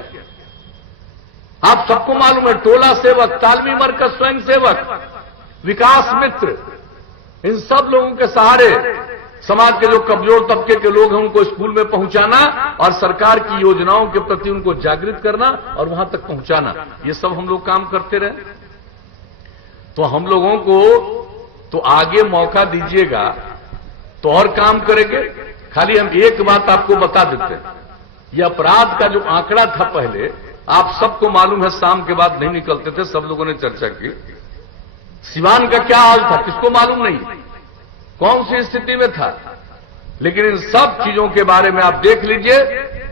आप सबको मालूम है, टोला सेवक, तालमी मरकज स्वयं सेवक, विकास मित्र, इन सब लोगों के सहारे समाज के जो कमजोर तबके के लोग हैं उनको स्कूल में पहुंचाना और सरकार की योजनाओं के प्रति उनको जागृत करना और वहां तक पहुंचाना, ये सब हम लोग काम करते रहे। तो हम लोगों को तो आगे मौका दीजिएगा तो और काम करेंगे। खाली हम एक बात आपको बता देते हैं, यह अपराध का जो आंकड़ा था पहले, आप सबको मालूम है, शाम के बाद नहीं निकलते थे, सब लोगों ने चर्चा की। सिवान का क्या हाल था किसको मालूम नहीं, कौन सी स्थिति में था। लेकिन इन सब चीजों के बारे में आप देख लीजिए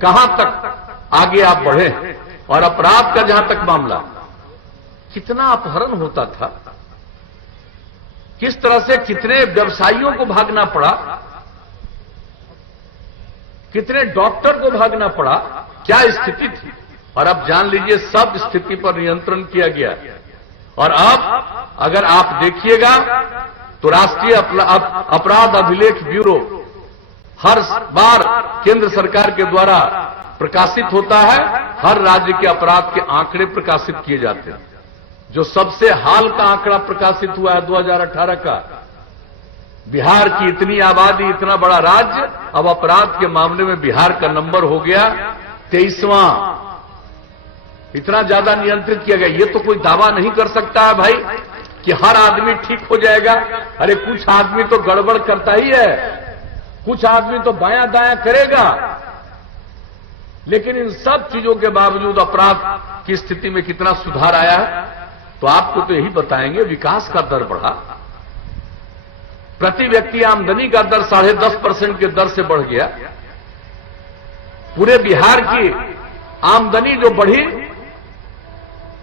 कहां तक आगे आप बढ़े। और अपराध का जहां तक मामला, कितना अपहरण होता था, किस तरह से कितने व्यवसायियों को भागना पड़ा, कितने डॉक्टर को भागना पड़ा, क्या स्थिति थी। और अब जान लीजिए सब स्थिति पर नियंत्रण किया गया। और अब अगर आप देखिएगा तो राष्ट्रीय अपराध अभिलेख ब्यूरो हर बार केंद्र सरकार के द्वारा प्रकाशित होता है। हर राज्य के अपराध के आंकड़े प्रकाशित किए जाते हैं। जो सबसे हाल का आंकड़ा प्रकाशित हुआ है 2018 का, बिहार की इतनी आबादी, इतना बड़ा राज्य, अब अपराध के मामले में बिहार का नंबर हो गया 23वां। इतना ज्यादा नियंत्रित किया गया। ये तो कोई दावा नहीं कर सकता है भाई कि हर आदमी ठीक हो जाएगा। अरे कुछ आदमी तो गड़बड़ करता ही है, कुछ आदमी तो बायां दायां करेगा। लेकिन इन सब चीजों के बावजूद अपराध की स्थिति में कितना सुधार आया है, तो आपको तो यही बताएंगे। विकास का दर बढ़ा, प्रति व्यक्ति आमदनी का दर 10.5% के दर से बढ़ गया। पूरे बिहार की आमदनी जो बढ़ी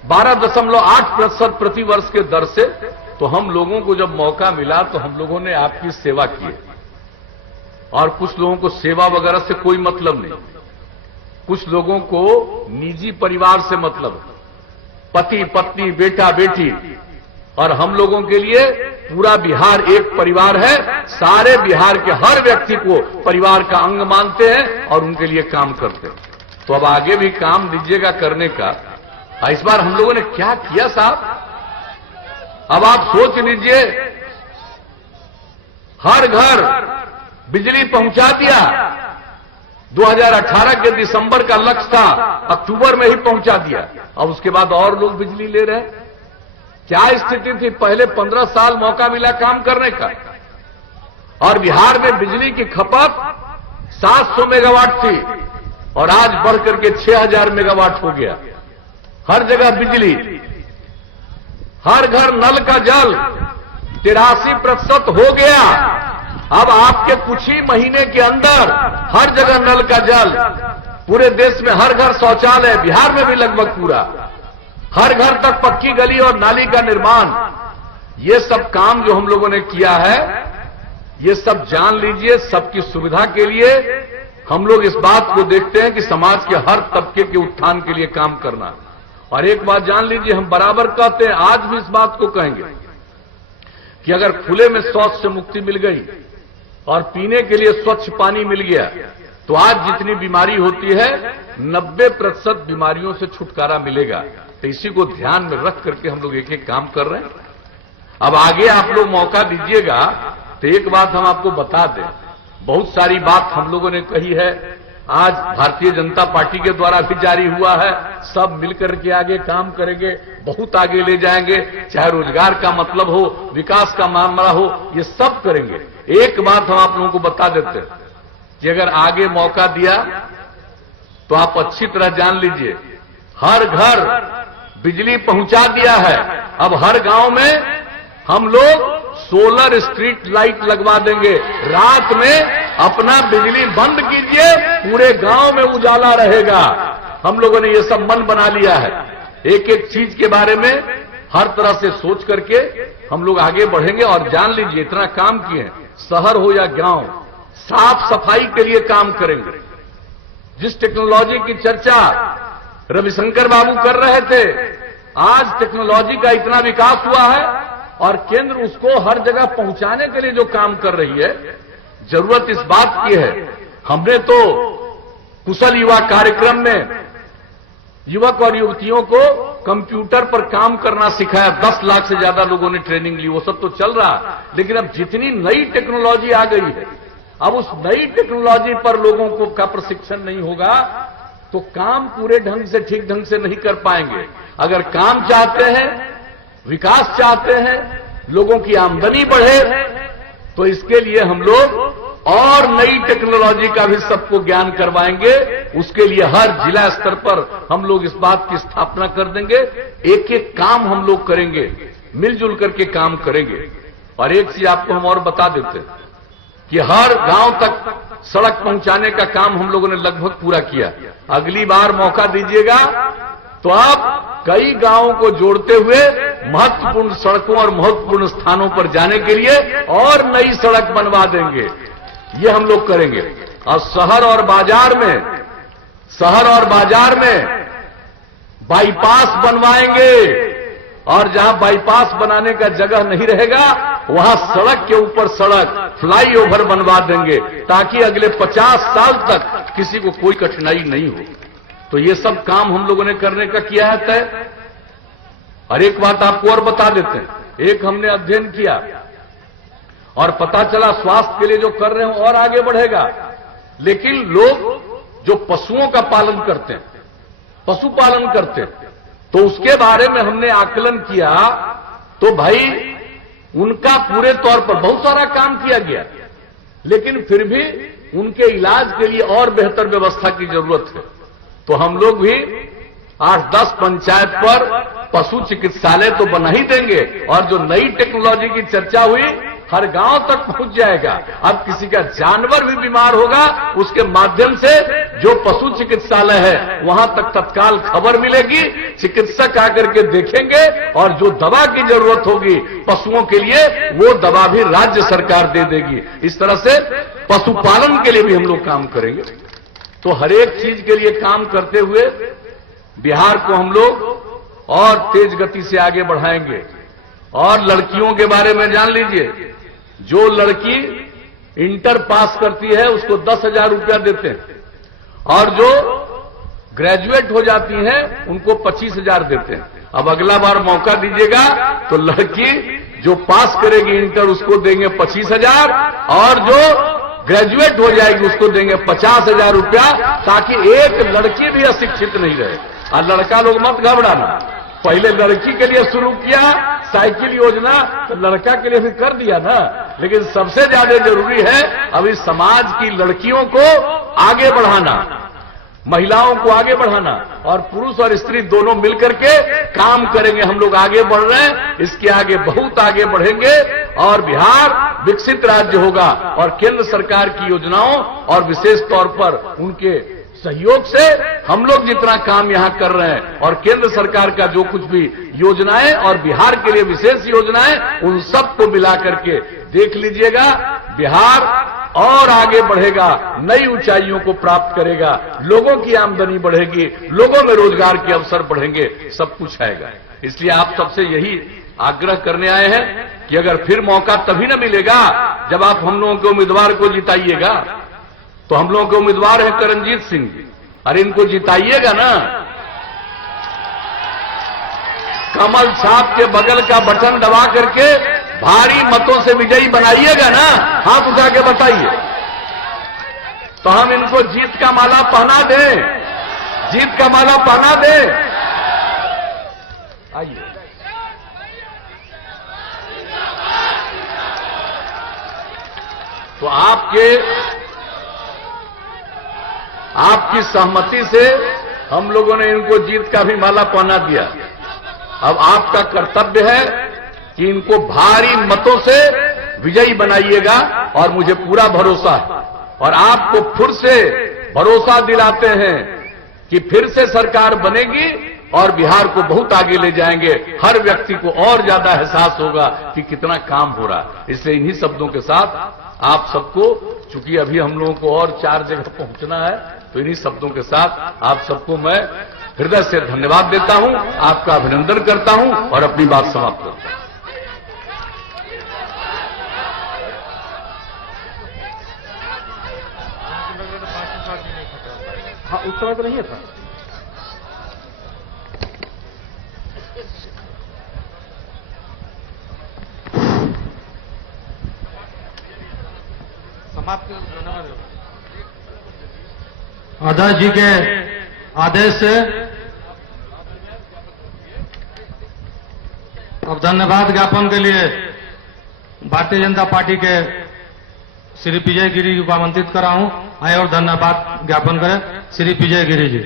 12.8% प्रति वर्ष के दर से। तो हम लोगों को जब मौका मिला तो हम लोगों ने आपकी सेवा की। और कुछ लोगों को सेवा वगैरह से कोई मतलब नहीं, कुछ लोगों को निजी परिवार से मतलब, पति पत्नी बेटा बेटी। और हम लोगों के लिए पूरा बिहार एक परिवार है। सारे बिहार के हर व्यक्ति को परिवार का अंग मानते हैं और उनके लिए काम करते हैं। तो अब आगे भी काम दीजिएगा करने का। इस बार हम लोगों ने क्या किया साहब, अब आप सोच लीजिए, हर घर बिजली पहुंचा दिया। 2018 के दिसंबर का लक्ष्य था, अक्टूबर में ही पहुंचा दिया। अब उसके बाद और लोग बिजली ले रहे हैं। क्या स्थिति थी? पहले 15 साल मौका मिला काम करने का, और बिहार में बिजली की खपत 700 मेगावाट थी और आज बढ़कर के 6000 मेगावाट हो गया। हर जगह बिजली, हर घर नल का जल 83% हो गया। अब आपके कुछ ही महीने के अंदर हर जगह नल का जल, पूरे देश में हर घर शौचालय, बिहार में भी लगभग पूरा, हर घर तक पक्की गली और नाली का निर्माण। ये सब काम जो हम लोगों ने किया है, ये सब जान लीजिए सबकी सुविधा के लिए हम लोग इस बात को देखते हैं कि समाज के हर तबके के उत्थान के लिए काम करना। और एक बात जान लीजिए, हम बराबर कहते हैं, आज भी इस बात को कहेंगे कि अगर खुले में शौच से मुक्ति मिल गई और पीने के लिए स्वच्छ पानी मिल गया तो आज जितनी बीमारी होती है 90% बीमारियों से छुटकारा मिलेगा। तो इसी को ध्यान में रख करके हम लोग एक एक काम कर रहे हैं। अब आगे आप लोग मौका दीजिएगा तो एक बात हम आपको बता दें, बहुत सारी बात हम लोगों ने कही है, आज भारतीय जनता पार्टी के द्वारा भी जारी हुआ है। सब मिलकर के आगे काम करेंगे, बहुत आगे ले जाएंगे, चाहे रोजगार का मतलब हो, विकास का मामला हो, ये सब करेंगे। एक बात हम आप लोगों को बता देते हैं कि अगर आगे मौका दिया तो आप अच्छी तरह जान लीजिए, हर घर बिजली पहुंचा दिया है। अब हर गांव में हम लोग सोलर स्ट्रीट लाइट लगवा देंगे। रात में अपना बिजली बंद कीजिए, पूरे गांव में उजाला रहेगा। हम लोगों ने ये सब मन बना लिया है। एक एक चीज के बारे में हर तरह से सोच करके हम लोग आगे बढ़ेंगे। और जान लीजिए, इतना काम किए, शहर हो या गांव, साफ सफाई के लिए काम करेंगे। जिस टेक्नोलॉजी की चर्चा रविशंकर बाबू कर रहे थे, आज टेक्नोलॉजी का इतना विकास हुआ है और केंद्र उसको हर जगह पहुंचाने के लिए जो काम कर रही है, जरूरत इस बात की है। हमने तो कुशल युवा कार्यक्रम में युवक और युवतियों को कंप्यूटर पर काम करना सिखाया। 10 लाख से ज्यादा लोगों ने ट्रेनिंग ली। वो सब तो चल रहा, लेकिन अब जितनी नई टेक्नोलॉजी आ गई है, अब उस नई टेक्नोलॉजी पर लोगों को का प्रशिक्षण नहीं होगा तो काम पूरे ढंग से, ठीक ढंग से नहीं कर पाएंगे। अगर काम चाहते हैं, विकास चाहते हैं, लोगों की आमदनी बढ़े, तो इसके लिए हम लोग और नई टेक्नोलॉजी का भी सबको ज्ञान करवाएंगे। उसके लिए हर जिला स्तर पर हम लोग इस बात की स्थापना कर देंगे। एक एक काम हम लोग करेंगे, मिलजुल करके काम करेंगे। और एक चीज आपको हम और बता देते हैं कि हर गांव तक सड़क पहुंचाने का काम हम लोगों ने लगभग पूरा किया। अगली बार मौका दीजिएगा तो आप कई गांवों को जोड़ते हुए महत्वपूर्ण सड़कों और महत्वपूर्ण स्थानों पर जाने के लिए और नई सड़क बनवा देंगे। ये हम लोग करेंगे। और शहर और बाजार में बाईपास बनवाएंगे। और जहां बाईपास बनाने का जगह नहीं रहेगा, वहां सड़क के ऊपर सड़क, फ्लाईओवर बनवा देंगे, ताकि अगले 50 साल तक किसी को कोई कठिनाई नहीं हो। तो ये सब काम हम लोगों ने करने का किया है तय। और एक बात आपको और बता देते हैं, एक हमने अध्ययन किया और पता चला स्वास्थ्य के लिए जो कर रहे हैं और आगे बढ़ेगा। लेकिन लोग जो पशुओं का पालन करते हैं, पशुपालन करते हैं, तो उसके बारे में हमने आकलन किया तो भाई उनका पूरे तौर पर बहुत सारा काम किया गया, लेकिन फिर भी उनके इलाज के लिए और बेहतर व्यवस्था की जरूरत है। तो हम लोग भी 8-10 पंचायत पर पशु चिकित्सालय तो बना ही देंगे। और जो नई टेक्नोलॉजी की चर्चा हुई, हर गांव तक पहुंच जाएगा। अब किसी का जानवर भी बीमार होगा, उसके माध्यम से जो पशु चिकित्सालय है वहां तक तत्काल खबर मिलेगी, चिकित्सक आकर के देखेंगे और जो दवा की जरूरत होगी पशुओं के लिए, वो दवा भी राज्य सरकार दे देगी। इस तरह से पशुपालन के लिए भी हम लोग काम करेंगे। तो हर एक चीज के लिए काम करते हुए बिहार को हम लोग और तेज गति से आगे बढ़ाएंगे। और लड़कियों के बारे में जान लीजिए, जो लड़की इंटर पास करती है उसको 10,000 रुपया देते हैं, और जो ग्रेजुएट हो जाती हैं उनको 25,000 देते हैं। अब अगला बार मौका दीजिएगा तो लड़की जो पास करेगी इंटर उसको देंगे 25,000, और जो ग्रेजुएट हो जाएगी उसको देंगे 50,000 रुपया, ताकि एक लड़की भी अशिक्षित नहीं रहे। और लड़का लोग मत घबराना, पहले लड़की के लिए शुरू किया साइकिल योजना, तो लड़का के लिए भी कर दिया ना, लेकिन सबसे ज्यादा जरूरी है अभी समाज की लड़कियों को आगे बढ़ाना, महिलाओं को आगे बढ़ाना, और पुरुष और स्त्री दोनों मिलकर के काम करेंगे। हम लोग आगे बढ़ रहे हैं, इसके आगे बहुत आगे बढ़ेंगे और बिहार विकसित राज्य होगा। और केंद्र सरकार की योजनाओं और विशेष तौर पर उनके सहयोग से हम लोग जितना काम यहां कर रहे हैं और केंद्र सरकार का जो कुछ भी योजनाएं और बिहार के लिए विशेष योजनाएं, उन सबको मिला करके देख लीजिएगा, बिहार और आगे बढ़ेगा, नई ऊंचाइयों को प्राप्त करेगा, लोगों की आमदनी बढ़ेगी, लोगों में रोजगार के अवसर बढ़ेंगे, सब कुछ आएगा। इसलिए आप सबसे यही आग्रह करने आए हैं कि अगर फिर मौका तभी न मिलेगा जब आप हम लोगों के उम्मीदवार को जिताइएगा। तो हम लोगों के उम्मीदवार है करणजीत सिंह जी, अरे इनको जिताइएगा ना, कमल छाप के बगल का बटन दबा करके भारी मतों से विजयी बनाइएगा ना, हाथ उठा के बताइए, तो हम इनको जीत का माला पहना दें, जीत का माला पहना दें। आइए तो आपकी सहमति से हम लोगों ने इनको जीत का भी माला पहना दिया। अब आपका कर्तव्य है कि इनको भारी मतों से विजयी बनाइएगा, और मुझे पूरा भरोसा है और आपको फिर से भरोसा दिलाते हैं कि फिर से सरकार बनेगी और बिहार को बहुत आगे ले जाएंगे। हर व्यक्ति को और ज्यादा एहसास होगा कि कितना काम हो रहा है। इसलिए इन्हीं शब्दों के साथ आप सबको, चूंकि अभी हम लोगों को और 4 जगह पहुंचना है, तो इन्हीं शब्दों के साथ आप सबको मैं हृदय से धन्यवाद देता हूं, आपका अभिनंदन करता हूं और अपनी बात समाप्त करता हूं। हाँ, उस समय तो नहीं है था। अध्यक्ष जी के आदेश से अब धन्यवाद ज्ञापन के लिए भारतीय जनता पार्टी के श्री विजय गिरी जी को आमंत्रित करा हूं। आए और धन्यवाद ज्ञापन करें श्री विजय गिरी जी।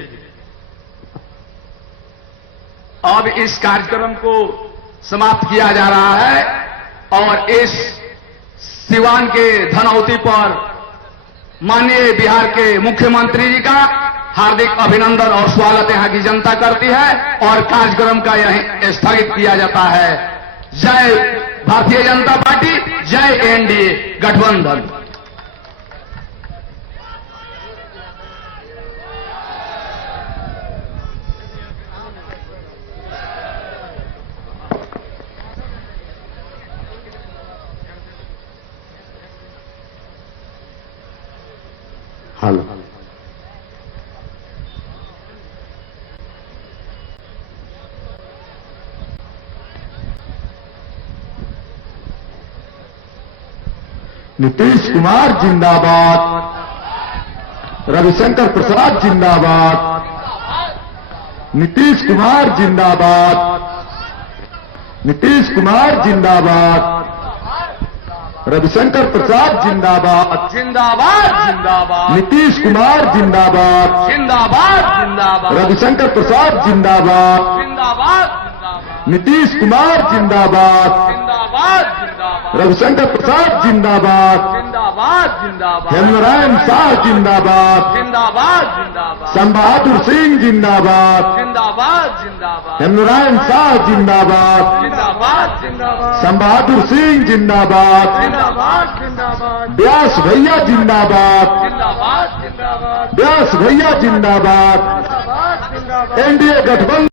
अब इस कार्यक्रम को समाप्त किया जा रहा है और इस सिवान के धनौती पर माननीय बिहार के मुख्यमंत्री जी का हार्दिक अभिनंदन और स्वागत यहां की जनता करती है और कार्यक्रम का यहीं स्थगित किया जाता है। जय भारतीय जनता पार्टी, जय एनडीए गठबंधन। हेलो, नीतीश कुमार जिंदाबाद, रविशंकर प्रसाद जिंदाबाद, नीतीश कुमार जिंदाबाद, नीतीश कुमार जिंदाबाद, रविशंकर प्रसाद जिंदाबाद, जिंदाबाद जिंदाबाद, नीतीश कुमार जिंदाबाद, जिंदाबाद जिंदाबाद, रविशंकर प्रसाद जिंदाबाद, जिंदाबाद जिंदाबाद, नीतीश कुमार जिंदाबाद, जिंदाबाद जिंदाबाद, रविशंकर प्रसाद जिंदाबाद, जिंदाबाद जिंदाबाद, हेमनारायण शाह जिंदाबाद, जिंदाबाद जिंदाबाद, श्याम बहादुर सिंह जिंदाबाद, जिंदाबाद जिंदाबाद, हेमनारायण शाह जिंदाबाद, जिंदाबाद जिंदाबाद, श्याम बहादुर सिंह जिंदाबाद, जिंदाबाद जिंदाबाद, व्यास भैया जिंदाबाद, जिंदाबाद जिंदाबाद, व्यास भैया जिंदाबाद, जिंदाबाद जिंदाबाद, एनडीए गठबंधन।